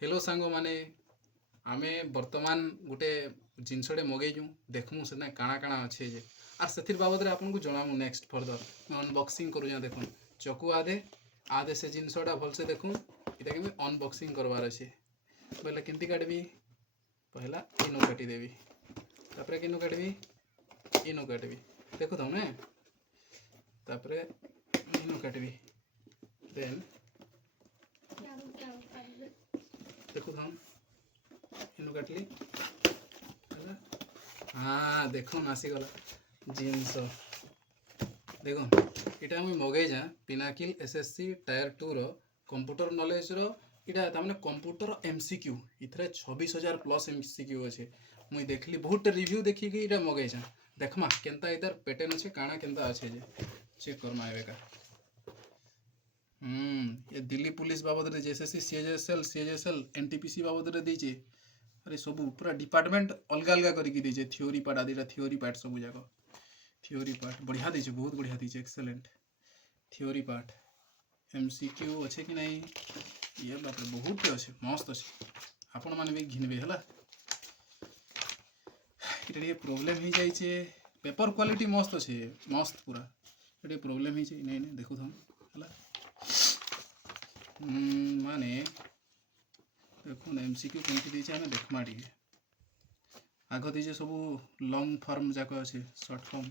Hello सांग माने आमे वर्तमान गोटे जिनसटे मगेजु देखमु से काଣା काଣା अच्छे जे आर से बाबद आपन को जनामु नेक्स्ट फर्दर मैं अनबॉक्सिंग करूँ देखुन चकु आदे आदे से जिनसटा भलसे देखूँ इटा कि अनबॉक्सिंग करवार अच्छे बोले केमती काटबी पहला इनो काटिदेवी तापर किनो काटबी इनो काटबी देखु तो ना तापर इनो काटबी देन देखो हम इनो काटली हाँ देखो आसीगला जिनस देखो इटा मुझे मगै जा पिनाकिल एसएससी टायर 2 रो कंप्यूटर नॉलेज रो इटा तामने कंप्यूटर एमसीक्यू इथरे 26,000 प्लस एमसीक्यू अच्छे मुझे देखली बहुत रिव्यू देखी कि इटा मगै जा देखमा केनता इधर पैटर्न अच्छे काना केनता अच्छे जे चेक करमा एवेका ये दिल्ली पुलिस बाबद रे जेएसएससी सीएचएसएल एनटीपीसी बाबद रे दीचे अरे सब पूरा डिपार्टमेंट अलग अलग करके दीचे थ्योरी पार्ट आदि थ्योरी पार्ट सब जाक थ्योरी पार्ट बढ़िया दीचे बहुत बढ़िया दीचे एक्सेलेंट थ्योरी पार्ट एमसीक्यू अच्छे कि नहीं ये बाप रे बहुत अच्छे मस्त अच्छे आपण माने भी घिनबे हला ये प्रॉब्लम हो जाइए पेपर क्वालिटी मस्त अच्छे मस्त पूरा ये प्रॉब्लम हो जाए नहीं देखो हम हला माने देखो एमसीक्यू केमती दीचे आम देखमा टे आग दीचे सब लंग फॉर्म जाक अच्छे शॉर्ट फॉर्म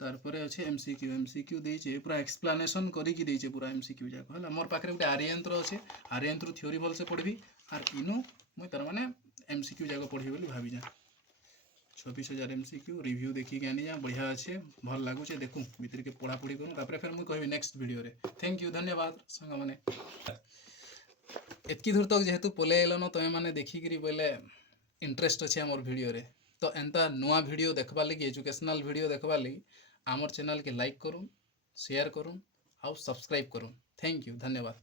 तारपरे अच्छे एमसीक्यू दीचे पूरा एक्सप्लेनेशन करके दीचे पूरा एमसीक्यू जाक है मोर पाखे गोटे आर्यंत्र अच्छे आर्यंत्र थ्योरी भलसे पढ़ी आर इनु मुई तार माने एमसीक्यू जाक पढ़ी बोली भावी जा 26,000 एमसीक्यू रिव्यू देखिक आनी जा बढ़िया अच्छे भल लगुचे देखूँ भितर के पढ़ापढ़ी करूँ तापर फिर मुझे कहबी नेक्स्ट वीडियो रे थैंक यू धन्यवाद सांग मैंने एतकी दूर तक जेहेतु पलै आलन तुम मैंने देखिकी बोले इंटरेस्ट अच्छे आमर वीडियो रे तो एंता नुआ वीडियो देखबार लगी एजुकेशनल वीडियो देखबार लगी आमर चैनल के लाइक करूँ शेयर करूँ आउ सब्सक्राइब करूँ थैंक यू धन्यवाद।